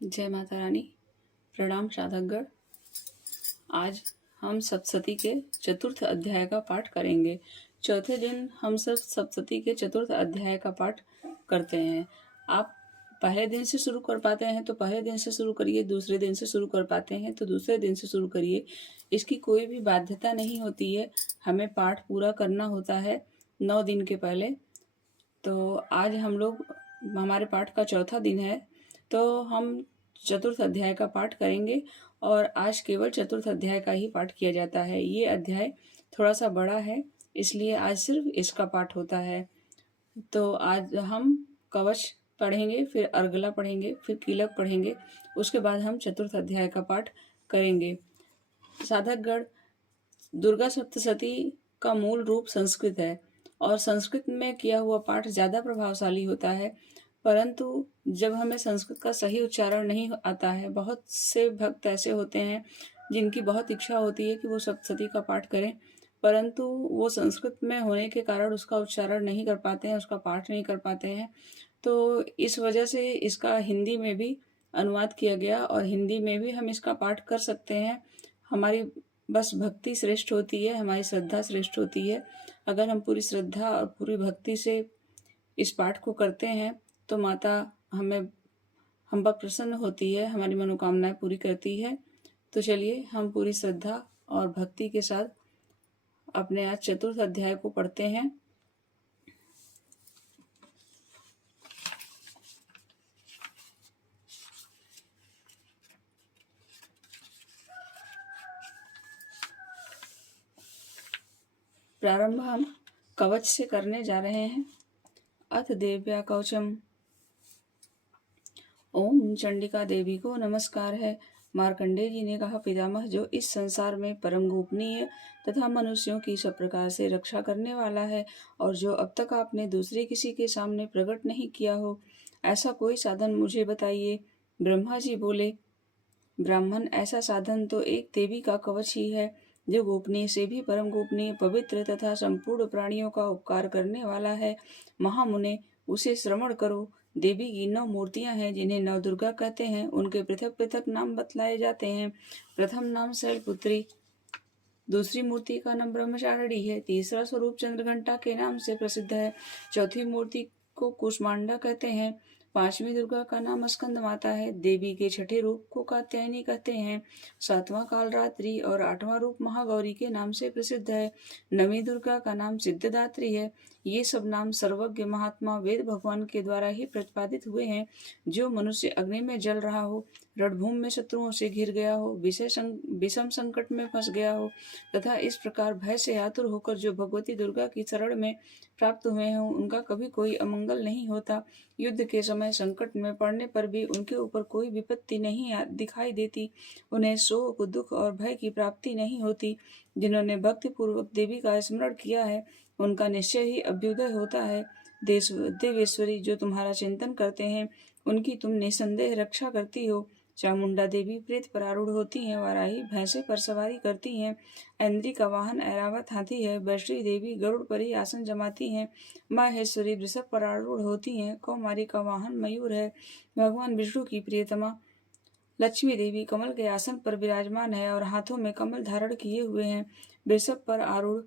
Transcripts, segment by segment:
जय माता रानी। प्रणाम साधकगण। आज हम सप्तशती के चतुर्थ अध्याय का पाठ करेंगे। चौथे दिन हम सब सप्तशती के चतुर्थ अध्याय का पाठ करते हैं। आप पहले दिन से शुरू कर पाते हैं तो पहले दिन से शुरू करिए, दूसरे दिन से शुरू कर पाते हैं तो दूसरे दिन से शुरू करिए। इसकी कोई भी बाध्यता नहीं होती है, हमें पाठ पूरा करना होता है 9 दिन के पहले। तो आज हमारे पाठ का चौथा दिन है, तो हम चतुर्थ अध्याय का पाठ करेंगे और आज केवल चतुर्थ अध्याय का ही पाठ किया जाता है। ये अध्याय थोड़ा सा बड़ा है, इसलिए आज सिर्फ इसका पाठ होता है। तो आज हम कवच पढ़ेंगे, फिर अर्गला पढ़ेंगे, फिर कीलक पढ़ेंगे, उसके बाद हम चतुर्थ अध्याय का पाठ करेंगे। साधकगण, दुर्गा सप्तशती का मूल रूप संस्कृत है और संस्कृत में किया हुआ पाठ ज़्यादा प्रभावशाली होता है, परंतु जब हमें संस्कृत का सही उच्चारण नहीं आता है, बहुत से भक्त ऐसे होते हैं जिनकी बहुत इच्छा होती है कि वो सप्तशती का पाठ करें, परंतु वो संस्कृत में होने के कारण उसका उच्चारण नहीं कर पाते हैं, उसका पाठ नहीं कर पाते हैं। तो इस वजह से इसका हिंदी में भी अनुवाद किया गया और हिंदी में भी हम इसका पाठ कर सकते हैं। हमारी बस भक्ति श्रेष्ठ होती है, हमारी श्रद्धा श्रेष्ठ होती है। अगर हम पूरी श्रद्धा और पूरी भक्ति से इस पाठ को करते हैं तो माता हम पर प्रसन्न होती है, हमारी मनोकामनाएं पूरी करती है। तो चलिए हम पूरी श्रद्धा और भक्ति के साथ अपने आज चतुर्थ अध्याय को पढ़ते हैं। प्रारंभ हम कवच से करने जा रहे हैं। अथ देव्या कवचम। ओम चंडिका देवी को नमस्कार है। मार्कंडेय जी ने कहा, पितामह, जो इस संसार में परम गोपनीय तथा मनुष्यों की सब प्रकार से रक्षा करने वाला है और जो अब तक आपने दूसरे किसी के सामने प्रकट नहीं किया हो, ऐसा कोई साधन मुझे बताइए। ब्रह्मा जी बोले, ब्राह्मण, ऐसा साधन तो एक देवी का कवच ही है, जो गोपनीय से भी परम गोपनीय, पवित्र तथा संपूर्ण प्राणियों का उपकार करने वाला है। महामुने, उसे श्रवण करो। देवी की 9 मूर्तियां हैं, जिन्हें 9 दुर्गा कहते हैं। उनके पृथक पृथक नाम बतलाए जाते हैं। प्रथम नाम शैलपुत्री, दूसरी मूर्ति का नाम ब्रह्मचारिणी है, तीसरा स्वरूप चंद्रघंटा के नाम से प्रसिद्ध है, चौथी मूर्ति को कुष्मांडा कहते हैं, पांचवी दुर्गा का नाम स्कंद माता है, देवी के छठे रूप को कात्यायनी कहते हैं, सातवां कालरात्रि और आठवां रूप महागौरी के नाम से प्रसिद्ध है, नवी दुर्गा का नाम सिद्धदात्री है। ये सब नाम सर्वज्ञ महात्मा वेद भगवान के द्वारा ही प्रतिपादित हुए हैं। जो मनुष्य अग्नि में जल रहा हो, रणभूमि में शत्रुओं से घिर गया हो, विषम संकट में फंस गया हो तथा इस प्रकार भय से आतुर होकर जो भगवती दुर्गा की शरण में प्राप्त हुए हों, उनका कभी कोई अमंगल नहीं होता। युद्ध के समय संकट में पड़ने पर भी उनके ऊपर कोई विपत्ति नहीं दिखाई देती। उन्हें शोक, दुख और भय की प्राप्ति नहीं होती। जिन्होंने भक्ति पूर्वक देवी का स्मरण किया है, उनका निश्चय ही अभ्युदय होता है। देवेश्वरी, जो तुम्हारा चिंतन करते हैं, उनकी तुम निसंदेह रक्षा करती हो। चामुंडा देवी प्रेत पर आरूढ़ होती हैं, वाराही भैंसे पर सवारी करती हैं, ऐन्द्री का वाहन ऐरावत हाथी है, वैष्णी देवी गरुड़ पर ही आसन जमाती हैं, माहेश्वरी वृषभ पर आरूढ़ होती हैं, कौमारी का वाहन मयूर है, भगवान विष्णु की प्रियतमा लक्ष्मी देवी कमल के आसन पर विराजमान है और हाथों में कमल धारण किए हुए हैं। वृषभ पर आरूढ़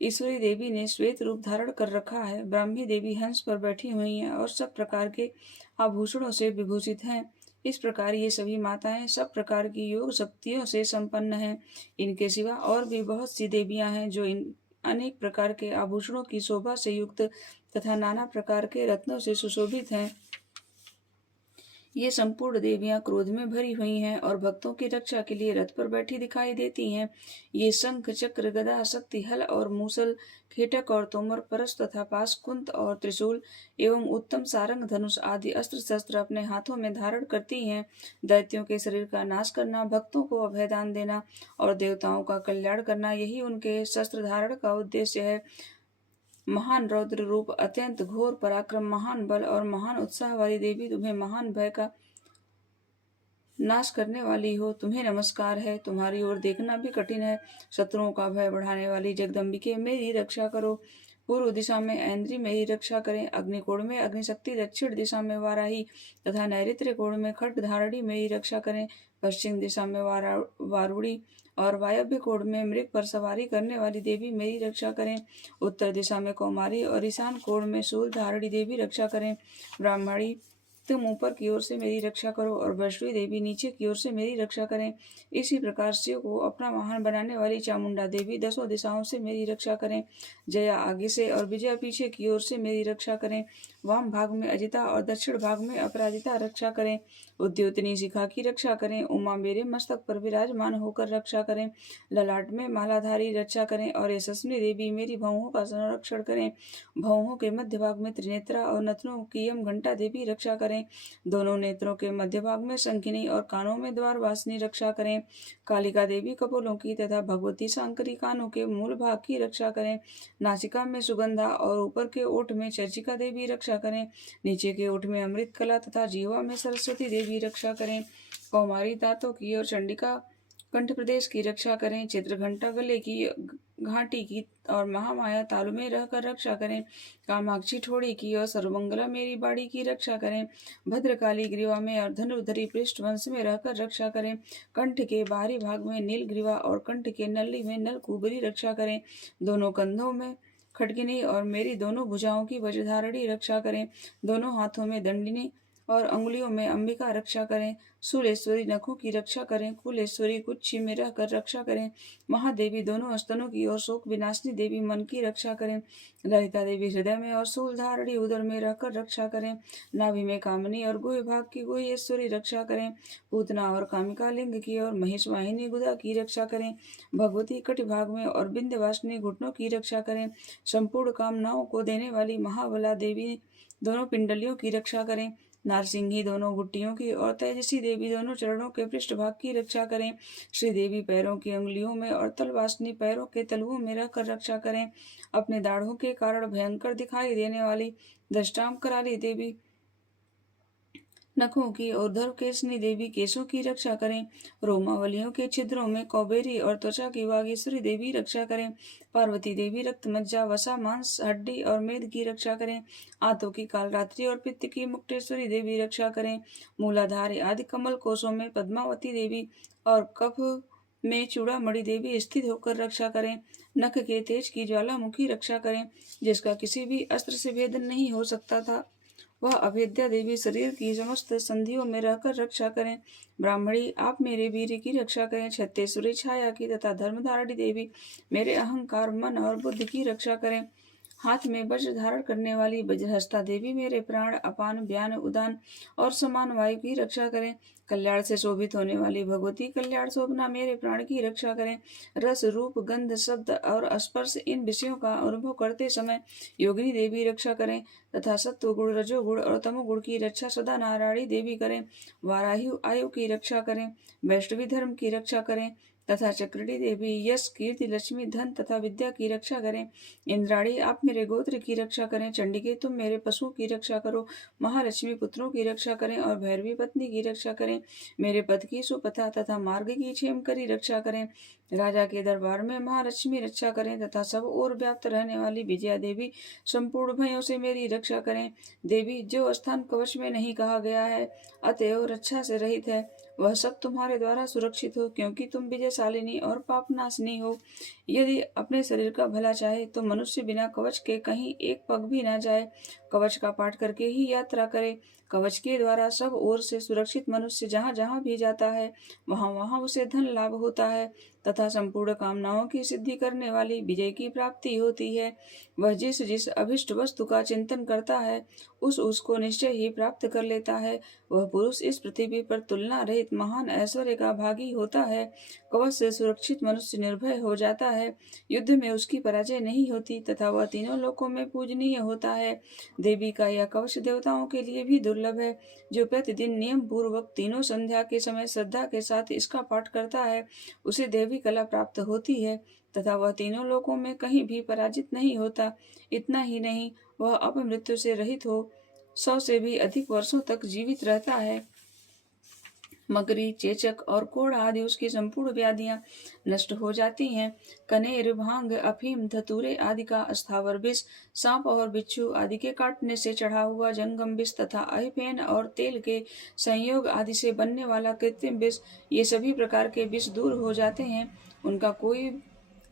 ईश्वरी देवी ने श्वेत रूप धारण कर रखा है। ब्राह्मी देवी हंस पर बैठी हुई हैं और सब प्रकार के आभूषणों से विभूषित हैं। इस प्रकार ये सभी माताएं सब प्रकार की योग शक्तियों से संपन्न हैं। इनके सिवा और भी बहुत सी देवियां हैं जो इन अनेक प्रकार के आभूषणों की शोभा से युक्त तथा नाना प्रकार के रत्नों से सुशोभित हैं। ये संपूर्ण देवियां क्रोध में भरी हुई हैं और भक्तों की रक्षा के लिए रथ पर बैठी दिखाई देती हैं। ये शंख, चक्र, गदा, शक्ति, हल और मूसल, खेटक और तोमर, परस तथा पास, कुंत और त्रिशूल एवं उत्तम सारंग, धनुष आदि अस्त्र शस्त्र अपने हाथों में धारण करती हैं। दैत्यों के शरीर का नाश करना, भक्तों को अभयदान देना और देवताओं का कल्याण करना, यही उनके शस्त्र धारण का उद्देश्य है। महान रौद्र रूप, अत्यंत घोर पराक्रम, महान बल और महान उत्साह वाली देवी, तुम्हें महान भय का नाश करने वाली हो, तुम्हें नमस्कार है। तुम्हारी ओर देखना भी कठिन है। शत्रुओं का भय बढ़ाने वाली जगदम्बिके, मेरी रक्षा करो। पूर्व दिशा में ऐन्द्री मेरी रक्षा करें। अग्निकोण में अग्निशक्ति, दक्षिण दिशा में वाराही तथा नैऋत्य कोण में खड्गधारणी मेरी रक्षा करें। पश्चिम दिशा में वारुणी और वायव्य कोण में मृग पर सवारी करने वाली देवी मेरी रक्षा करें। उत्तर दिशा में कौमारी और ईशान कोण में शूल धारणी देवी रक्षा करें। ब्राह्मणी, तुम ऊपर की ओर से मेरी रक्षा करो और वैष्णवी देवी नीचे की ओर से मेरी रक्षा करें। इसी प्रकार शिव को अपना वाहन बनाने वाली चामुंडा देवी दसों दिशाओं से मेरी रक्षा करें। जया आगे से और विजया पीछे की ओर से मेरी रक्षा करें। वाम भाग में अजिता और दक्षिण भाग में अपराजिता रक्षा करें। उद्योतनी शिखा की रक्षा करें। उमा मेरे मस्तक पर विराजमान होकर रक्षा करें। ललाट में मालाधारी रक्षा करें और यशस्विनी देवी मेरी भौहों का संरक्षण करें। भौहों के मध्य भाग में त्रिनेत्रा और नथनों की यम घंटा देवी रक्षा करें। दोनों नेत्रों के मध्य भाग में शंखिनी और कानों में द्वारवासिनी रक्षा करें। कालिका देवी कपोलों की तथा भगवती शांकरी कानों के मूल भाग की रक्षा करें। नासिका में सुगंधा और ऊपर के ओठ में चर्चिका देवी रक्षा करें। नीचे के ओठ में अमृत कला तथा जीवा में सरस्वती देवी रक्षा करें। कौमारी दांतों की और चंडिका कंठ प्रदेश की रक्षा करें। चित्रघंटा गले की घाटी की और महामाया तालु में रहकर रक्षा करें। कामाक्षी ठोड़ी की और सर्वमंगला मेरी बाड़ी की रक्षा करें। भद्रकाली ग्रीवा में और धनुर्धरी पृष्ठवंश में रहकर रक्षा करें। कंठ के बाहरी भाग में नील ग्रीवा और कंठ के नल्ली में नल कुबरी रक्षा करें। दोनों कंधों में खड्गिनी और मेरी दोनों भुजाओं की वज्रधारणी रक्षा करें। दोनों हाथों में दंडिनी और अंगुलियों में अंबिका रक्षा करें। शूलेश्वरी नखों की रक्षा करें। कुलेश्वरी कुक्षी में रहकर रक्षा करें। महादेवी दोनों स्तनों की और शोक विनाशिनी देवी मन की रक्षा करें। ललिता देवी हृदय में और शूलधारणी उदर में रहकर रक्षा करें। नाभि में कामनी और गुह भाग की गुहेश्वरी रक्षा करें। पूतना और कामिका लिंग की और महेश वाहिनी गुदा की रक्षा करें। भगवती कटि भाग में और विंध्यवासिनी घुटनों की रक्षा करें। संपूर्ण कामनाओं को देने वाली महाबला देवी दोनों पिंडलियों की रक्षा करें। नारसिंही दोनों घुट्टियों की और तेजसी देवी दोनों चरणों के पृष्ठभाग की रक्षा करें। श्री देवी पैरों की अंगुलियों में और तलवासनी पैरों के तलुओं में रहकर रक्षा करें। अपने दाढ़ों के कारण भयंकर दिखाई देने वाली दृष्टाम कराली देवी नखों की और धर्वकेशनी देवी केशों की रक्षा करें। रोमावलियों के छिद्रों में कौबेरी और त्वचा की वागीश्वरी देवी रक्षा करें। पार्वती देवी रक्त, मज्जा, वसा, मांस, हड्डी और मेद की रक्षा करें। आंतों की कालरात्रि और पित्त की मुक्तेश्वरी देवी रक्षा करें। मूलाधार आदि कमल कोशों में पद्मावती देवी और कफ में चूड़ामणि देवी स्थित होकर रक्षा करें। नख के तेज की ज्वालामुखी रक्षा करें, जिसका किसी भी अस्त्र से भेदन नहीं हो सकता था। वह अभेद्या देवी शरीर की समस्त संधियों में रहकर रक्षा करें। ब्राह्मणी, आप मेरे वीर की रक्षा करें। छत्तेश्वरी छाया की तथा धर्मधारणी देवी मेरे अहंकार, मन और बुद्धि की रक्षा करें। हाथ में वज्र धारण करने वाली वज्रहस्ता देवी मेरे प्राण, अपान, व्यान, उदान और समान वायु की रक्षा करें। कल्याण से शोभित होने वाली भगवती कल्याण शोभना मेरे प्राण की रक्षा करें। रस, रूप, गंध, शब्द और स्पर्श इन विषयों का अनुभव करते समय योगिनी देवी रक्षा करें तथा सत्व गुण, रजोगुण और तमोगुण की रक्षा सदा नारायणी देवी करें। वाराही आयु की रक्षा करें। वैष्णवी धर्म की रक्षा करें तथा चक्रणी देवी यश, कीर्ति, लक्ष्मी, धन तथा विद्या की रक्षा करें। इंद्राणी, आप मेरे गोत्र की रक्षा करें। चंडिके, तुम मेरे पशुओं की रक्षा करो। महालक्ष्मी, पुत्रों की रक्षा करें और भैरवी पत्नी की रक्षा करें। मेरे पद की सुपथा तथा मार्ग की क्षेम करी रक्षा करें। राजा के दरबार में महालक्ष्मी रक्षा करें तथा सब ओर व्याप्त रहने वाली विजया देवी संपूर्ण भयों से मेरी रक्षा करें। देवी, जो स्थान कवच में नहीं कहा गया है अतएव रक्षा से रहित है, वह सब तुम्हारे द्वारा सुरक्षित हो, क्योंकि तुम विजयशालिनी और पापनाशिनी हो। यदि अपने शरीर का भला चाहे तो मनुष्य बिना कवच के कहीं एक पग भी न जाए, कवच का पाठ करके ही यात्रा करे। कवच के द्वारा सब ओर से सुरक्षित मनुष्य जहाँ जहाँ भी जाता है वहाँ वहाँ उसे धन लाभ होता है तथा संपूर्ण कामनाओं की सिद्धि करने वाली विजय की प्राप्ति होती है। वह जिस जिस अभिष्ट वस्तु का चिंतन करता है उसको निश्चय ही प्राप्त कर लेता है। वह पुरुष इस पृथ्वी पर तुलना रहित महान ऐश्वर्य का भागी होता है। कवच से सुरक्षित मनुष्य निर्भय हो जाता है, युद्ध में उसकी पराजय नहीं होती तथा वह तीनों लोकों में पूजनीय होता है। देवी का यह कवच देवताओं के लिए भी दुर्लभ है। जो प्रतिदिन नियम पूर्वक तीनों संध्या के समय श्रद्धा के साथ इसका पाठ करता है उसे देवी कला प्राप्त होती है तथा वह तीनों लोकों में कहीं भी पराजित नहीं होता। इतना ही नहीं, वह अपमृत्यु से रहित हो 100 से भी अधिक वर्षों तक जीवित रहता है। मकरी, चेचक और कोढ़ आदि उसकी संपूर्ण व्याधियां नष्ट हो जाती हैं। कनेर, भांग, अफीम, धतूरे आदि का अस्थावर विष, सांप और बिच्छू आदि के काटने से चढ़ा हुआ जंगम विष तथा अहिफेन और तेल के संयोग आदि से बनने वाला कृत्रिम विष, ये सभी प्रकार के विष दूर हो जाते हैं, उनका कोई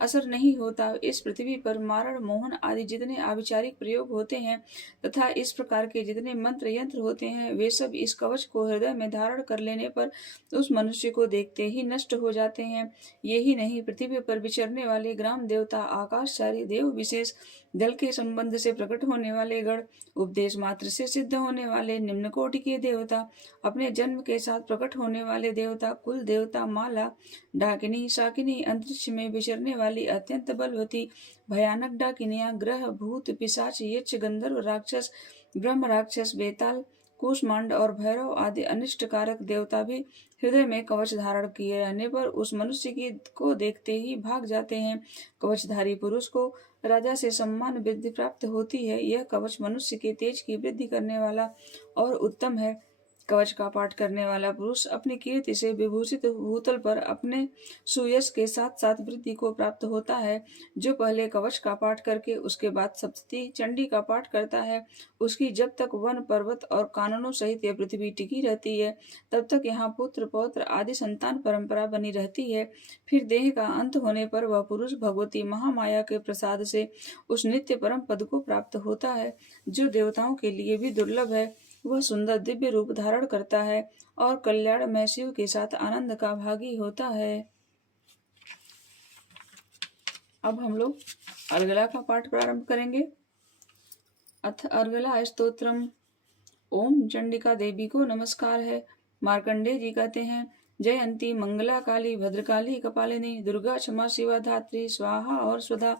असर नहीं होता। इस पृथ्वी पर मारण, मोहन आदि जितने आभिचारिक प्रयोग होते हैं तथा इस प्रकार के जितने मंत्र यंत्र होते हैं, वे सब इस कवच को हृदय में धारण कर लेने पर उस मनुष्य को देखते ही नष्ट हो जाते हैं। यही नहीं, पृथ्वी पर विचरने वाले ग्राम देवता, आकाशचारी देव विशेष, जल के संबंध से प्रकट होने वाले गण, उपदेश मात्र से सिद्ध होने वाले निम्न कोटि के देवता, अपने जन्म के साथ प्रकट होने वाले देवता, कुल देवता, माला, डाकिनी, शाकिनी, अंतरिक्ष में विचरने वाली अत्यंत बलवती भयानक डाकिनियां, ग्रह, भूत, पिशाच, यक्ष, गंधर्व, राक्षस, ब्रह्म राक्षस, बेताल, कूष्मांड और भैरव आदि अनिष्टकारक देवता भी हृदय में कवच धारण किए रहने पर उस मनुष्य की को देखते ही भाग जाते हैं। कवचधारी पुरुष को राजा से सम्मान वृद्धि प्राप्त होती है। यह कवच मनुष्य के तेज की वृद्धि करने वाला और उत्तम है। कवच का पाठ करने वाला पुरुष अपनी कीर्ति से विभूषित भूतल पर अपने सुयश के साथ साथ वृद्धि को प्राप्त होता है। जो पहले कवच का पाठ करके उसके बाद सप्तती चंडी का पाठ करता है, उसकी जब तक वन, पर्वत और काननों सहित यह पृथ्वी टिकी रहती है, तब तक यहाँ पुत्र, पौत्र आदि संतान परंपरा बनी रहती है। फिर देह का अंत होने पर वह पुरुष भगवती महामाया के प्रसाद से उस नित्य परम पद को प्राप्त होता है, जो देवताओं के लिए भी दुर्लभ है। वह सुंदर दिव्य रूप धारण करता है और कल्याणमय शिव के साथ आनंद का भागी होता है। अब हम लोग अर्गला का पाठ प्रारंभ करेंगे। अथ अर्गला स्तोत्रम। ओम चंडिका देवी को नमस्कार है। मार्कंडेय जी कहते हैं, जयंती, मंगला काली, भद्रकाली, कपालिनी, दुर्गा, क्षमा, शिवा, धात्री, स्वाहा और स्वधा,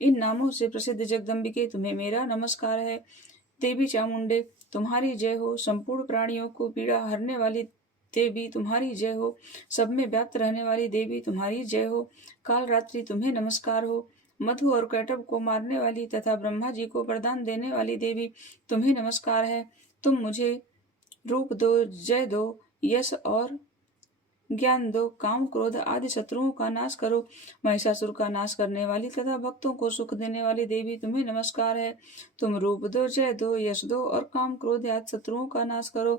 इन नामों से प्रसिद्ध जगदम्बिके तुम्हें मेरा नमस्कार है। देवी चामुंडे तुम्हारी जय हो। संपूर्ण प्राणियों को पीड़ा हरने वाली देवी तुम्हारी जय हो। सब में व्याप्त रहने वाली देवी तुम्हारी जय हो। काल रात्रि तुम्हें नमस्कार हो। मधु और कैटभ को मारने वाली तथा ब्रह्मा जी को वरदान देने वाली देवी तुम्हें नमस्कार है। तुम मुझे रूप दो, जय दो, यश और ज्ञान दो, काम, क्रोध आदि शत्रुओं का नाश करो। महिषासुर का नाश करने वाली तथा भक्तों को सुख देने वाली देवी तुम्हें नमस्कार है। तुम रूप दो, जय दो, यश दो और काम, क्रोध आदि शत्रुओं का नाश करो।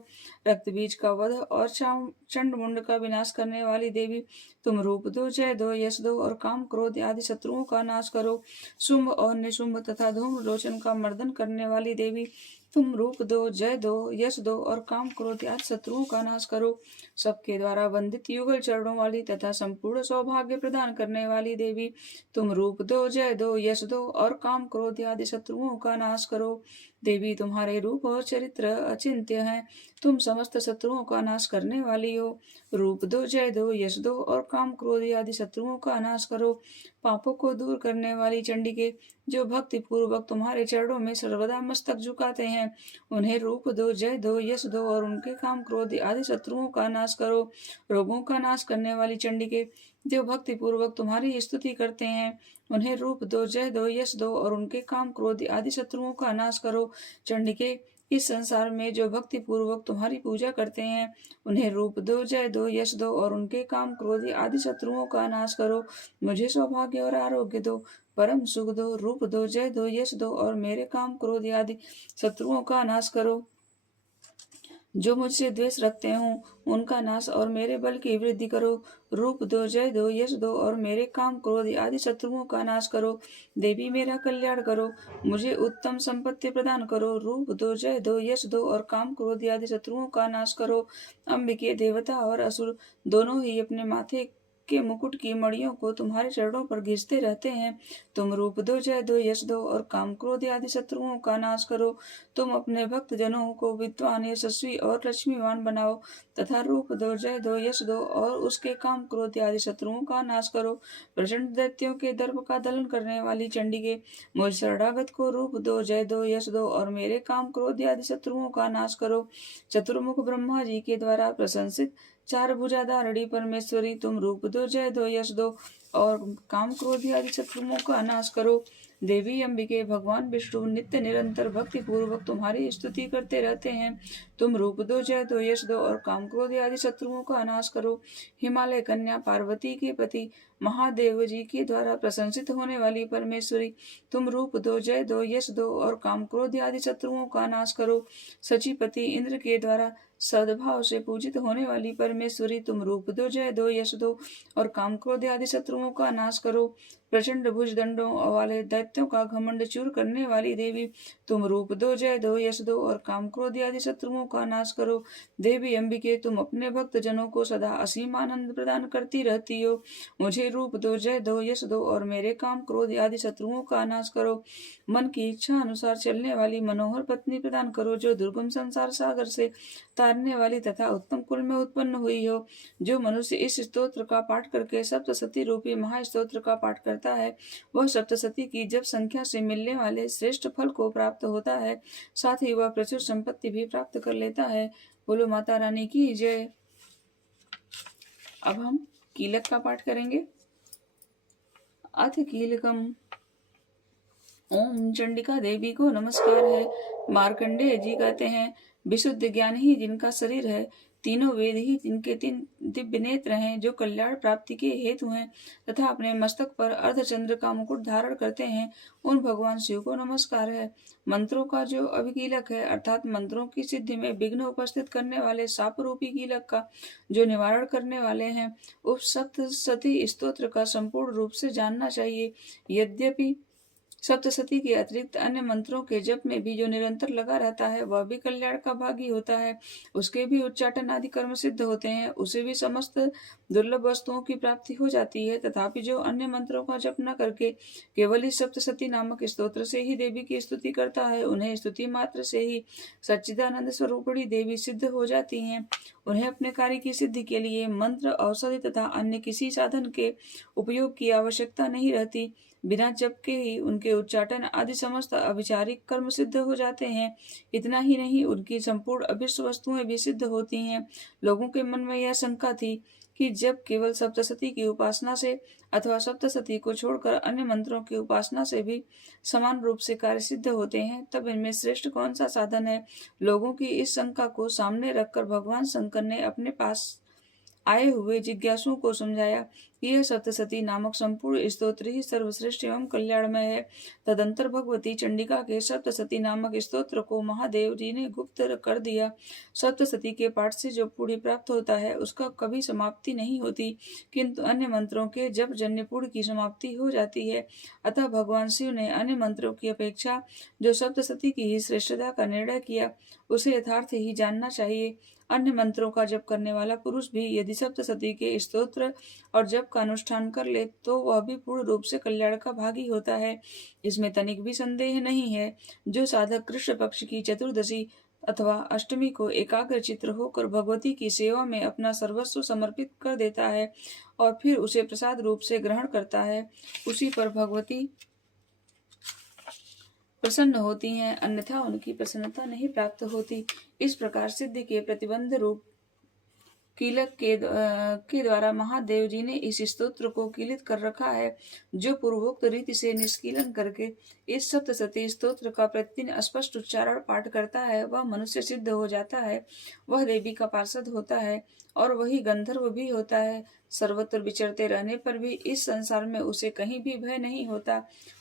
रक्त बीज का वध और चंड मुंड का विनाश करने वाली देवी तुम रूप दो, जय दो, यश दो और काम, क्रोध आदि शत्रुओं का नाश करो। शुंभ और निशुंभ तथा धूम्र लोचन का मर्दन करने वाली देवी तुम रूप दो, जय दो, यश दो और काम, क्रोध आदि शत्रुओं का नाश करो। सबके द्वारा वंदित युगल चरणों वाली तथा संपूर्ण सौभाग्य प्रदान करने वाली देवी तुम रूप दो, जय दो, यश दो और काम, क्रोध आदि शत्रुओं का नाश करो। देवी तुम्हारे रूप और चरित्र अचिंत्य हैं। तुम समस्त शत्रुओं का नाश करने वाली हो। रूप दो, जय दो, यश दो और काम, क्रोध आदि शत्रुओं का नाश करो। पापों को दूर करने वाली चंडिके, जो भक्ति पूर्वक तुम्हारे चरणों में सर्वदा मस्तक झुकाते हैं, उन्हें रूप दो, जय दो, यश दो और उनके काम, क्रोध आदि शत्रुओं का नाश करो। रोगों का नाश करने वाली चंडिके, जो भक्ति पूर्वक तुम्हारी स्तुति करते हैं, उन्हें रूप दो, जय दो, यश दो और उनके काम, क्रोध आदि शत्रुओं का नाश करो। चंडिके, इस संसार में जो भक्ति पूर्वक तुम्हारी पूजा करते हैं, उन्हें रूप दो, जय दो, यश दो और उनके काम, क्रोध आदि शत्रुओं का नाश करो। मुझे सौभाग्य और आरोग्य दो, परम सुख दो, रूप दो, जय दो, यश दो और मेरे काम, क्रोध आदि शत्रुओं का नाश करो। जो मुझसे द्वेष रखते हों, उनका नाश और मेरे बल की वृद्धि करो। रूप दो, जय दो, यश दो और मेरे काम, क्रोध आदि शत्रुओं का नाश करो। देवी मेरा कल्याण करो, मुझे उत्तम संपत्ति प्रदान करो। रूप दो, जय दो, यश दो और काम, क्रोध आदि शत्रुओं का नाश करो। अंबिके, देवता और असुर दोनों ही अपने माथे के मुकुट की मणियों को तुम्हारे चरणों पर घिसते रहते हैं। तुम रूप दो, जय दो, यश दो और काम, क्रोध आदि शत्रुओं का नाश करो। तुम अपने भक्त जनों को विद्वान, यशस्वी और लक्ष्मीवान बनाओ तथा रूप दो, जय दो, यश दो और उसके काम, क्रोध आदि शत्रुओं का नाश करो। प्रचंड दैत्यों के दर्प का दलन करने वाली चंडिके, मुझ शरणागत को रूप दो, जय दो, यश दो और मेरे काम, क्रोध आदि शत्रुओं का नाश करो। चतुर्मुख ब्रह्मा जी के द्वारा प्रशंसित चार भुजाधारिणी परमेश्वरी, तुम रूप दो, जय दो, यश दो और काम क्रोध आदि शत्रुओं का नाश करो। देवी अंबिके, भगवान विष्णु नित्य निरंतर भक्ति पूर्वक तुम्हारी स्तुति करते रहते हैं। तुम रूप दो, जय दो, यश दो और काम क्रोध आदि शत्रुओं का नाश करो। हिमालय कन्या पार्वती के पति महादेव जी के द्वारा प्रशंसित होने वाली परमेश्वरी, तुम रूप दो, जय दो, यश दो और काम क्रोध आदि शत्रुओं का नाश करो। सचिपति इंद्र के द्वारा सद्भाव से पूजित होने वाली परमेश्वरी, तुम रूप दो, जय दो, यश दो और काम क्रोध आदि शत्रुओं का नाश करो। प्रचंड भुजदंडों वाले दैत्यों का घमंड चूर करने वाली देवी, तुम रूप दो, जय दो, यश दो और काम क्रोध आदि शत्रुओं का नाश करो। देवी अंबिके, तुम अपने भक्त जनों को सदा असीम आनंद प्रदान करती रहती हो। मुझे रूप दो, जय दो, यश दो और मेरे काम क्रोध आदि शत्रुओं का नाश करो। मन की इच्छा अनुसार चलने वाली मनोहर पत्नी प्रदान करो, जो दुर्गम संसार सागर से तारने वाली तथा उत्तम कुल में उत्पन्न हुई हो। जो मनुष्य इस स्तोत्र का पाठ करके सप्तशती रूपी महास्तोत्र का पाठ करता है, वह सप्तशती की जब संख्या से मिलने वाले श्रेष्ठ फल को प्राप्त होता है, साथ ही वह प्रचुर संपत्ति भी प्राप्त कर लेता है। बोलो माता रानी की जय। अब हम कीलक का पाठ करेंगे। अथ कीलकम। ओम चंडिका देवी को नमस्कार है। मार्कंडेय जी कहते हैं, विशुद्ध ज्ञान ही जिनका शरीर है, तीनों वेद ही जिनके तीन दिव्य नेत्र हैं, जो कल्याण प्राप्ति के हेतु हैं तथा अपने मस्तक पर अर्धचंद्र का मुकुट धारण करते हैं, उन भगवान शिव को नमस्कार है। मंत्रों का जो अभिकीलक है, अर्थात मंत्रों की सिद्धि में विघ्न उपस्थित करने वाले साप रूपी कीलक का जो निवारण करने वाले हैं, उस सप्तशती स्तोत्र का संपूर्ण रूप से जानना चाहिए। यद्यपि सप्तशती के अतिरिक्त अन्य मंत्रों के जप में भी जो निरंतर लगा रहता है, वह भी कल्याण का भागी होता है। उसके भी उच्चाटन आदि कर्म सिद्ध होते हैं, उसे भी समस्त दुर्लभ वस्तुओं की प्राप्ति हो जाती है। तथापि जो अन्य मंत्रों का जप न करके केवल इस सप्तशती नामक स्तोत्र से ही देवी की स्तुति करता है, उन्हें स्तुति मात्र से ही सच्चिदानंद स्वरूपणी देवी सिद्ध हो जाती हैं। उन्हें अपने कार्य की सिद्धि के लिए मंत्र, औषधि तथा अन्य किसी साधन के उपयोग की आवश्यकता नहीं रहती। बिना जप के ही उनके उच्चाटन आदि समस्त अभिचारिक कर्म सिद्ध हो जाते हैं। इतना ही नहीं, उनकी संपूर्ण अभिष्ट वस्तुएं भी सिद्ध होती हैं। लोगों के मन में यह शंका थी कि जब केवल सप्तशती की उपासना से अथवा सप्तशती को छोड़कर अन्य मंत्रों की उपासना से भी समान रूप से कार्य सिद्ध होते हैं, तब इनमें श्रेष्ठ कौन सा साधन है। लोगों की इस शंका को सामने रखकर भगवान शंकर ने अपने पास आए हुए जिज्ञासुओं को समझाया कि यह सप्तशती नामक संपूर्ण स्तोत्र ही सर्वश्रेष्ठ एवं कल्याणमय है। तदंतर भगवती चंडिका के सप्तशती नामक स्तोत्र को महादेव जी ने गुप्त कर दिया। सप्तशती के पाठ से जो पुण्य प्राप्त होता है, उसका कभी समाप्ति नहीं होती, किंतु अन्य मंत्रों के जप जन्य पुण्य की समाप्ति हो जाती है। अतः भगवान शिव ने अन्य मंत्रों की अपेक्षा जो सप्तशती की ही श्रेष्ठता का निर्णय किया, उसे यथार्थ ही जानना चाहिए। अन्य मंत्रों का जप करने वाला पुरुष भी यदि सप्तशती के स्तोत्र और जप का अनुष्ठान कर ले, तो वह भी पूर्ण रूप से कल्याण का भागी होता है। इसमें तनिक भी संदेह नहीं है। जो साधक कृष्ण पक्ष की चतुर्दशी अथवा अष्टमी को एकाग्र चित्र होकर भगवती की सेवा में अपना सर्वस्व समर्पित कर देता है और फिर उसे प्रसाद रूप से ग्रहण करता है, उसी पर भगवती प्रसन्न होती हैं, अन्यथा उनकी प्रसन्नता नहीं प्राप्त होती। इस प्रकार सिद्धि के प्रतिबंध रूप कीलक के द्वारा महादेव जी ने इस स्तोत्र को कीलित कर रखा है। जो पूर्वोक्त रीति से निष्कीलन करके इस सप्तशती स्तोत्र का प्रतिदिन स्पष्ट उच्चारण पाठ करता है, वह मनुष्य सिद्ध हो जाता है, वह देवी का पार्षद होता है और वही गंधर्व भी होता है। सर्वत्र विचरते रहने पर भी इस संसार में उसे कहीं भी भय नहीं होता।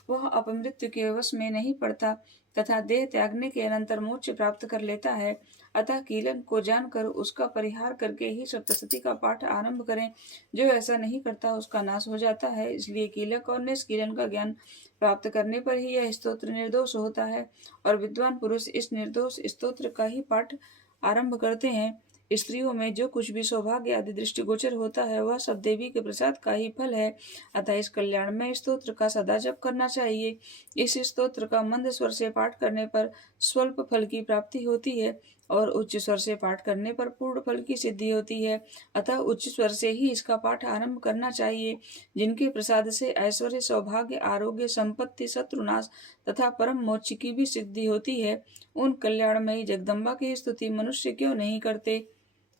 वह अपमृत्यु के वश में नहीं पड़ता तथा देह त्यागने के अनंतर मोक्ष प्राप्त कर लेता है। अतः कीलन को जानकर उसका परिहार करके ही सप्तशती का पाठ आरंभ करें। जो ऐसा नहीं करता उसका नाश हो जाता है। इसलिए कीलक और निष्कीलन का ज्ञान प्राप्त करने पर ही यह स्तोत्र निर्दोष होता है और विद्वान पुरुष इस निर्दोष स्तोत्र का ही पाठ आरंभ करते हैं। स्त्रियों में जो कुछ भी सौभाग्य आदि दृष्टिगोचर होता है, वह सब देवी के प्रसाद का ही फल है। अतः इस कल्याणमय स्तोत्र का सदा जप करना चाहिए। इस स्तोत्र का मंद स्वर से पाठ करने पर स्वल्प फल की प्राप्ति होती है और उच्च स्वर से पाठ करने पर पूर्ण फल की सिद्धि होती है। अतः उच्च स्वर से ही इसका पाठ आरंभ करना चाहिए। जिनके प्रसाद से ऐश्वर्य, सौभाग्य, आरोग्य, संपत्ति, शत्रुनाश तथा परम मोक्ष की भी सिद्धि होती है, उन कल्याणमयी जगदम्बा की स्तुति मनुष्य क्यों नहीं करते।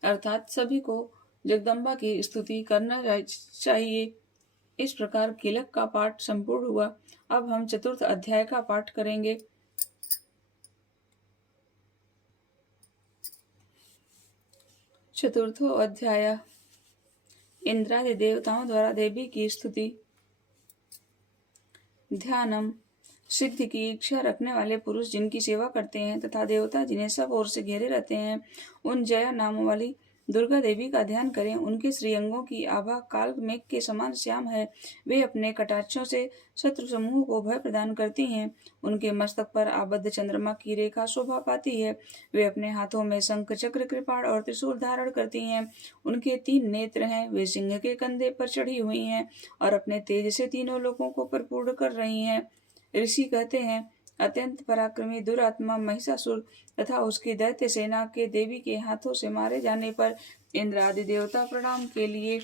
अर्थात सभी को जगदम्बा की स्तुति करना चाहिए। इस प्रकार कीलक का पाठ संपूर्ण हुआ। अब हम चतुर्थ अध्याय का पाठ करेंगे। चतुर्थो अध्याय। इंद्रादि देवताओं द्वारा देवी की स्तुति। ध्यानम। सिद्धि की इच्छा रखने वाले पुरुष जिनकी सेवा करते हैं तथा देवता जिन्हें सब ओर से घेरे रहते हैं, उन जया नाम वाली दुर्गा देवी का ध्यान करें। उनके श्रीअंगों की आभा काल मेघ के समान श्याम है। वे अपने कटाक्षों से शत्रु समूह को भय प्रदान करती हैं। उनके मस्तक पर आबद्ध चंद्रमा की रेखा शोभा पाती है। वे अपने हाथों में शंख चक्र कृपाण और त्रिशूल धारण करती हैं। उनके 3 नेत्र हैं। वे सिंह के कंधे पर चढ़ी हुई हैं और अपने तेज से तीनों लोगों को परिपूर्ण कर रही हैं। ऋषि कहते हैं, अत्यंत पराक्रमी दुरात्मा महिषासुर तथा उसकी दैत्य सेना के देवी के हाथों से मारे जाने पर इंद्र आदि देवता प्रणाम के लिए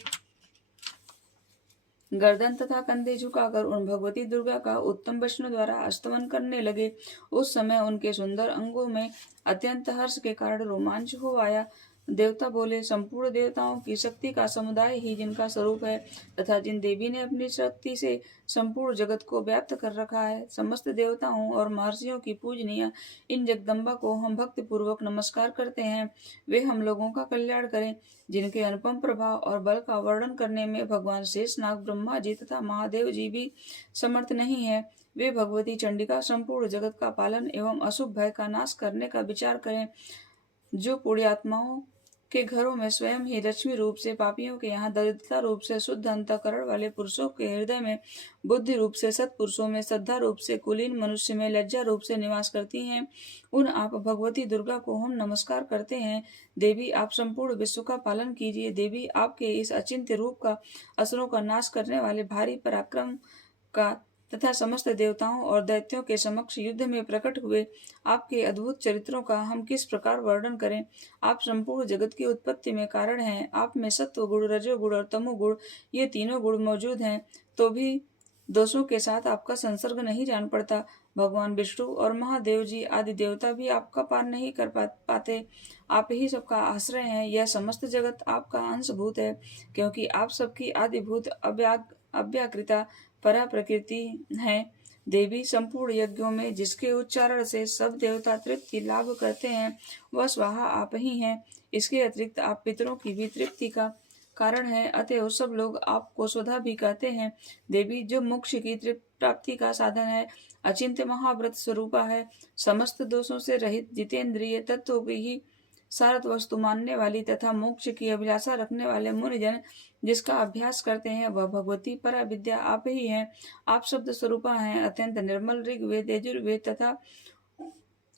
गर्दन तथा कंधे झुकाकर उन भगवती दुर्गा का उत्तम वैष्णव द्वारा स्तमन करने लगे। उस समय उनके सुंदर अंगों में अत्यंत हर्ष के कारण रोमांच हो आया। देवता बोले, संपूर्ण देवताओं की शक्ति का समुदाय ही जिनका स्वरूप है तथा जिन देवी ने अपनी शक्ति से संपूर्ण जगत को व्याप्त कर रखा है, समस्त देवताओं और महर्षियों की पूजनीय इन जगदम्बा को हम भक्ति पूर्वक नमस्कार करते हैं। वे हम लोगों का कल्याण करें। जिनके अनुपम प्रभाव और बल का वर्णन करने में भगवान शेषनाग, ब्रह्मा जी तथा महादेव जी भी समर्थ नहीं है, वे भगवती चंडिका संपूर्ण जगत का पालन एवं अशुभ भय का नाश करने का विचार करें। जो पुण्यात्माओं के घरों में स्वयं ही लक्ष्मी रूप से, पापियों के यहाँ दरिद्रता रूप से, शुद्ध अंतःकरण वाले पुरुषों के हृदय में बुद्धि रूप से, सत्पुरुषों में श्रद्धा रूप से, कुलीन मनुष्य में लज्जा रूप से निवास करती हैं, उन आप भगवती दुर्गा को हम नमस्कार करते हैं। देवी, आप संपूर्ण विश्व का पालन कीजिए। देवी, आपके इस अचिंत्य रूप का, असुरों का नाश करने वाले भारी पराक्रम का तथा समस्त देवताओं और दैत्यों के समक्ष युद्ध में प्रकट हुए आपके अद्भुत चरित्रों का हम किस प्रकार वर्णन करें। आप संपूर्ण जगत की उत्पत्ति में कारण हैं। आप में सत्व गुण, रजोगुण और तमोगुण, ये तीनों गुण मौजूद हैं, तो भी दोषों के साथ आपका संसर्ग नहीं जान पड़ता। भगवान विष्णु और महादेव जी आदि देवता भी आपका पार नहीं कर पाते। आप ही सबका आश्रय हैं। यह समस्त जगत आपका अंशभूत है, क्योंकि आप सबकी आदिभूत अव्याकृता परा प्रकृति है। देवी, संपूर्ण यज्ञों में जिसके उच्चारण से सब देवता तृप्ति लाभ करते हैं, वह स्वाहा आप ही हैं। इसके अतिरिक्त आप पितरों की भी तृप्ति का कारण है, अतएव सब लोग आपको स्वधा भी कहते हैं। देवी, जो मोक्ष की प्राप्ति का साधन है, अचिंत्य महाव्रत स्वरूपा है, समस्त दोषों से रहित जितेंद्रिय तत्व की ही सारत वस्तु मानने वाली तथा मोक्ष की अभिलाषा रखने वाले मुनिजन जिसका अभ्यास करते हैं, वह भगवती परा विद्या आप ही हैं। आप शब्द स्वरूपा हैं। अत्यंत निर्मल ऋग्वेद, यजुर्वेद तथा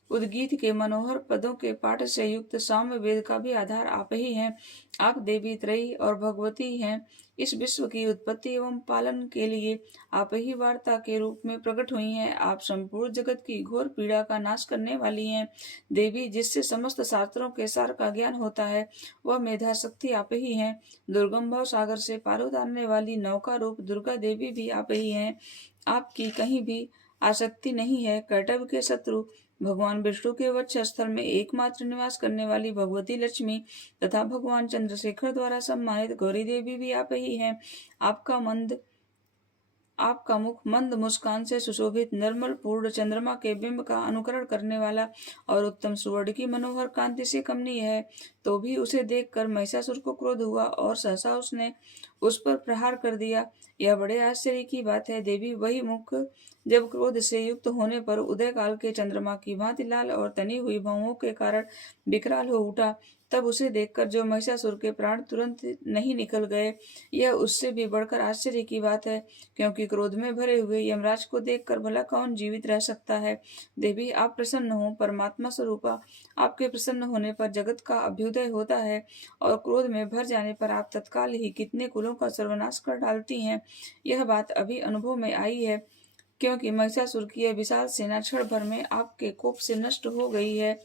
उद्गीत के मनोहर पदों के पाठ से युक्त साम्य वेद का भी आधार आप ही हैं। आप देवी त्रयी और भगवती हैं। इस विश्व की उत्पत्ति एवं पालन के लिए आप ही वार्ता के रूप में प्रकट हुई हैं। आप संपूर्ण जगत की घोर पीड़ा का नाश करने वाली हैं। देवी, जिससे समस्त शास्त्रों के सार का ज्ञान होता है, वह मेधा शक्ति आप ही हैं। दुर्गम भव सागर से पार उतारने वाली नौका रूप दुर्गा देवी भी आप ही हैं। आपकी कहीं भी आसक्ति नहीं है। कर्तव्य के शत्रु भगवान विष्णु के वक्षस्थल में एकमात्र निवास करने वाली भगवती लक्ष्मी तथा भगवान चंद्रशेखर द्वारा सम्मानित गौरी देवी भी आप ही हैं। आपका मुख मंद मुस्कान से सुशोभित निर्मल पूर्ण चंद्रमा के बिंब का अनुकरण करने वाला और उत्तम सुवर्ण की मनोहर कांति से कमनीय है। तो भी उसे देखकर महिषासुर को क्रोध हुआ और सहसा उसने उस पर प्रहार कर दिया। यह बड़े आश्चर्य की बात है। देवी, वही मुख जब क्रोध से युक्त होने पर उदय काल के चंद्रमा की भांति लाल और तनी हुई भौहों के कारण विकराल हो उठा, तब उसे देखकर जो महिषासुर के प्राण तुरंत नहीं निकल गए, यह उससे भी बढ़कर आश्चर्य की बात है, क्योंकि क्रोध में भरे हुए यमराज को देखकर भला कौन जीवित रह सकता है। देवी, आप प्रसन्न हो। परमात्मा स्वरूपा, आपके प्रसन्न होने पर जगत का अभ्युदय होता है और क्रोध में भर जाने पर आप तत्काल ही कितने कुलों का सर्वनाश कर डालती हैं। यह बात अभी अनुभव में आई है, क्योंकि महिषासुर की यह विशाल सेना क्षण भर में आपके कोप से नष्ट हो गई है।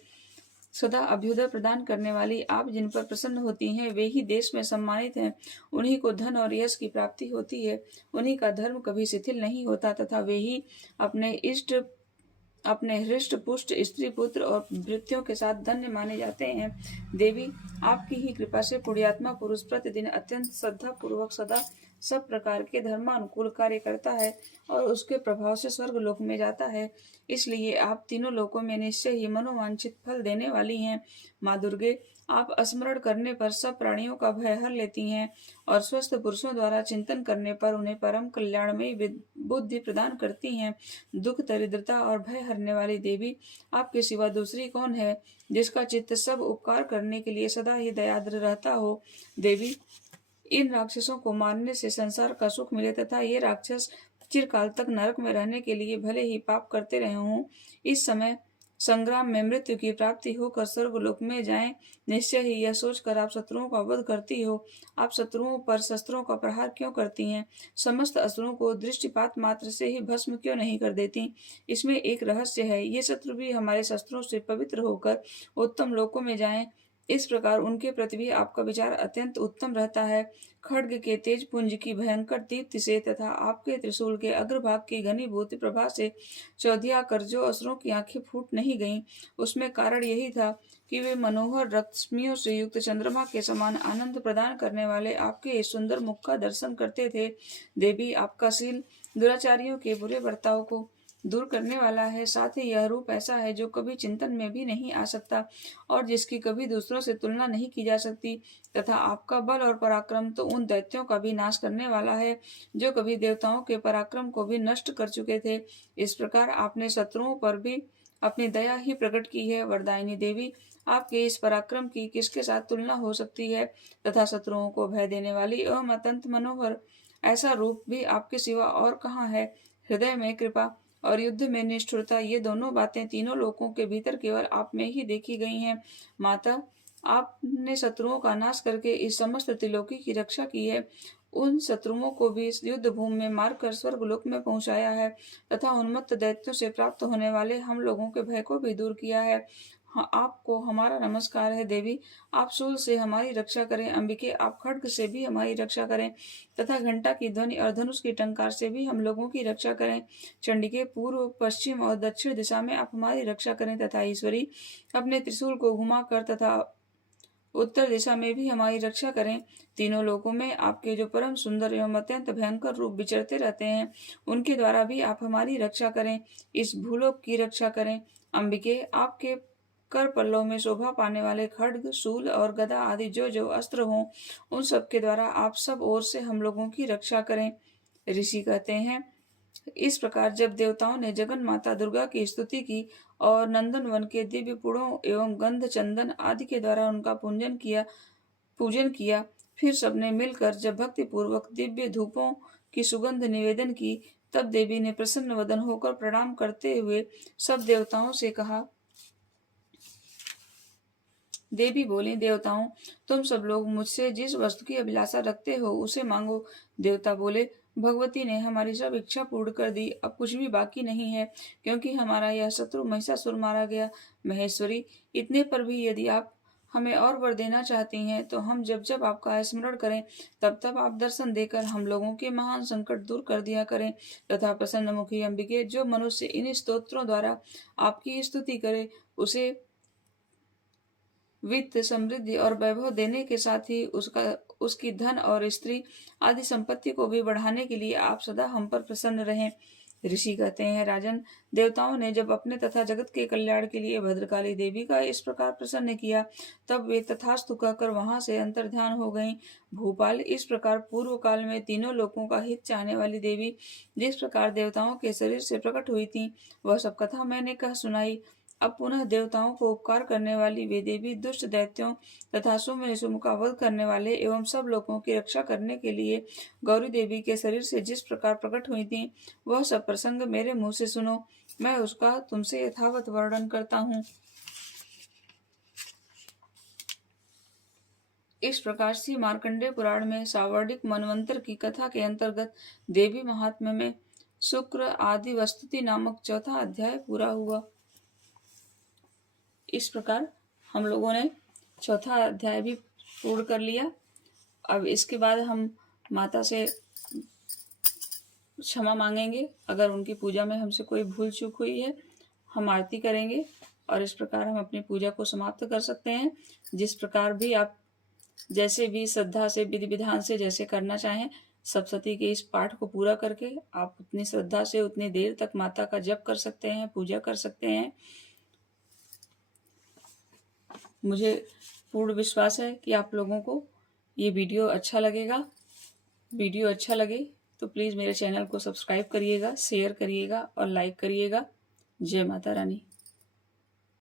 सदा अभ्युदय प्रदान करने वाली आप जिन पर प्रसन्न होती हैं, वे ही देश में सम्मानित हैं। उन्हीं को धन और यश की प्राप्ति होती है। उन्हीं का धर्म कभी शिथिल नहीं होता तथा वे ही अपने हृष्ट पुष्ट स्त्री पुत्र और भृत्यों के साथ धन्य माने जाते हैं। देवी, आपकी ही कृपा से पुण्यात्मा पुरुष प्रतिदिन अत्यंत श्रद्धा पूर्वक सदा सब प्रकार के धर्मानुकूल कार्य करता है और उसके प्रभाव से स्वर्ग लोक में जाता है। इसलिए आप तीनों लोकों में निश्चय ही मनोवांछित फल देने वाली हैं। माँ दुर्गे, आप स्मरण करने पर सब प्राणियों का भय हर लेती हैं और स्वस्थ पुरुषों द्वारा चिंतन करने पर उन्हें परम कल्याणमयी बुद्धि प्रदान करती हैं। दुख, दरिद्रता और भय हरने वाली देवी, आपके सिवा दूसरी कौन है जिसका चित्त सब उपकार करने के लिए सदा ही दयाद्र रहता हो। देवी, इन राक्षसों को मारने से संसार का सुख मिले तथा ये राक्षस चिरकाल तक नरक में रहने के लिए भले ही पाप करते रहे हों, इस समय संग्राम में मृत्यु की प्राप्ति होकर स्वर्गलोक में जाएं, निश्चय ही यह सोचकर आप शत्रुओं का वध करती हो। आप शत्रुओं पर शस्त्रों का प्रहार क्यों करती हैं? समस्त असुरों को दृष्टिपात मात्र से ही भस्म क्यों नहीं कर देती? इसमें एक रहस्य है। ये शत्रु भी हमारे शस्त्रों से पवित्र होकर उत्तम लोकों में जाएं, इस प्रकार उनके प्रति भी आपका विचार अत्यंत उत्तम रहता है। खड्ग के तेज पुंज की भयंकर दीप्ति से तथा आपके त्रिशूल के अग्रभाग की घनीभूत प्रभा से चौधिया कर जो असुरों की आंखें फूट नहीं गईं, उसमें कारण यही था कि वे मनोहर रश्मियों से युक्त चंद्रमा के समान आनंद प्रदान करने वाले आपके इस सुंदर मुख का दर्शन करते थे। देवी, आपका शील दुराचारियों के बुरे बर्ताव को दूर करने वाला है। साथ ही यह रूप ऐसा है जो कभी चिंतन में भी नहीं आ सकता और जिसकी कभी दूसरों से तुलना नहीं की जा सकती, तथा आपका बल और पराक्रम तो उन दैत्यों का भी नाश करने वाला है जो कभी देवताओं के पराक्रम को भी नष्ट कर चुके थे। इस प्रकार आपने शत्रुओं पर भी अपनी दया ही प्रकट की है। वरदायिनी देवी, आपके इस पराक्रम की किसके साथ तुलना हो सकती है तथा शत्रुओं को भय देने वाली एवं अत्यंत मनोहर ऐसा रूप भी आपके सिवा और कहाँ है? हृदय में कृपा और युद्ध में निष्ठुरता, ये दोनों बातें तीनों लोकों के भीतर केवल आप में ही देखी गई हैं। माता, आपने शत्रुओं का नाश करके इस समस्त त्रिलोकी की रक्षा की है। उन शत्रुओं को भी इस युद्ध भूमि में मारकर स्वर्गलोक में पहुंचाया है तथा उन्मत्त दैत्यों से प्राप्त होने वाले हम लोगों के भय को भी दूर किया है। हाँ, आपको हमारा नमस्कार है। देवी, आप शूल से हमारी रक्षा करें। अंबिके, आप खड्ग से भी हमारी रक्षा करें तथा घंटा की ध्वनि और धनुष की टंकार से भी हम लोगों की रक्षा करें। चंडिके, पूर्व, पश्चिम और दक्षिण दिशा में आप हमारी रक्षा करें तथा ईश्वरी, अपने त्रिशूल को घुमाकर तथा उत्तर दिशा में भी हमारी रक्षा करें। तीनों लोकों में आपके जो परम सुंदर एवं अत्यंत भयंकर रूप विचरते रहते हैं, उनके द्वारा भी आप हमारी रक्षा करें। इस भूलोक की रक्षा करें। अंबिके, आपके कर पल्लों में शोभा पाने वाले खड्ग, शूल और गदा आदि जो जो अस्त्र हों, उन सब के द्वारा आप सब ओर से हम लोगों की रक्षा करें। ऋषि कहते हैं, इस प्रकार जब देवताओं ने जगन माता दुर्गा की स्तुति की और नंदन वन के दिव्य पुड़ों एवं गंध, चंदन आदि के द्वारा उनका पूजन किया, फिर सबने मिलकर जब भक्ति पूर्वक दिव्य धूपों की सुगंध निवेदन की, तब देवी ने प्रसन्न वदन होकर प्रणाम करते हुए सब देवताओं से कहा। देवी बोली, देवताओं, तुम सब लोग मुझसे जिस वस्तु की अभिलाषा रखते हो उसे मांगो। देवता बोले, भगवती ने हमारी सब इच्छा पूर्ण कर दी, अब कुछ भी बाकी नहीं है, क्योंकि हमारा यह शत्रु महिषासुर मारा गया। महेश्वरी, इतने पर भी यदि आप हमें और वर देना चाहती हैं तो हम जब जब आपका स्मरण करें तब तब आप दर्शन देकर हम लोगों के महान संकट दूर कर दिया करें। तथा प्रसन्न मुखी अंबिके, जो मनुष्य इन स्तोत्रों द्वारा आपकी स्तुति करे, उसे वित्त, समृद्धि और वैभव देने के साथ ही उसकी धन और स्त्री आदि संपत्ति को भी बढ़ाने के लिए आप सदा हम पर प्रसन्न रहें। ऋषि कहते हैं, राजन, देवताओं ने जब अपने तथा जगत के कल्याण के लिए भद्रकाली देवी का इस प्रकार प्रसन्न किया, तब वे तथास्तु कहकर वहां से अंतर्ध्यान हो गईं। भूपाल, इस प्रकार पूर्व काल में तीनों लोकों का हित चाहने वाली देवी जिस प्रकार देवताओं के शरीर से प्रकट हुई थी, वह सब कथा मैंने कह सुनाई। अब पुनः देवताओं को उपकार करने वाली वे देवी दुष्ट दैत्यों तथा शुम्भ निशुम्भ का वध करने वाले एवं सब लोगों की रक्षा करने के लिए गौरी देवी के शरीर से जिस प्रकार प्रकट हुई थी, वह सब प्रसंग मेरे मुंह से सुनो। मैं उसका तुमसे यथावत वर्णन करता हूँ। इस प्रकार से मार्कंडेय पुराण में सावर्णिक मनवंतर की कथा के अंतर्गत देवी महात्म्य में शुक्र आदि वस्तुति नामक चौथा अध्याय पूरा हुआ। इस प्रकार हम लोगों ने चौथा अध्याय भी पूर्ण कर लिया। अब इसके बाद हम माता से क्षमा मांगेंगे, अगर उनकी पूजा में हमसे कोई भूल चूक हुई है। हम आरती करेंगे और इस प्रकार हम अपनी पूजा को समाप्त कर सकते हैं। जिस प्रकार भी आप जैसे भी श्रद्धा से, विधि विधान से जैसे करना चाहें सप्तशती के इस पाठ को पूरा करके आप उतनी श्रद्धा से उतनी देर तक माता का जप कर सकते हैं, पूजा कर सकते हैं। मुझे पूर्ण विश्वास है कि आप लोगों को ये वीडियो अच्छा लगेगा। वीडियो अच्छा लगे तो प्लीज़ मेरे चैनल को सब्सक्राइब करिएगा, शेयर करिएगा और लाइक करिएगा। जय माता रानी।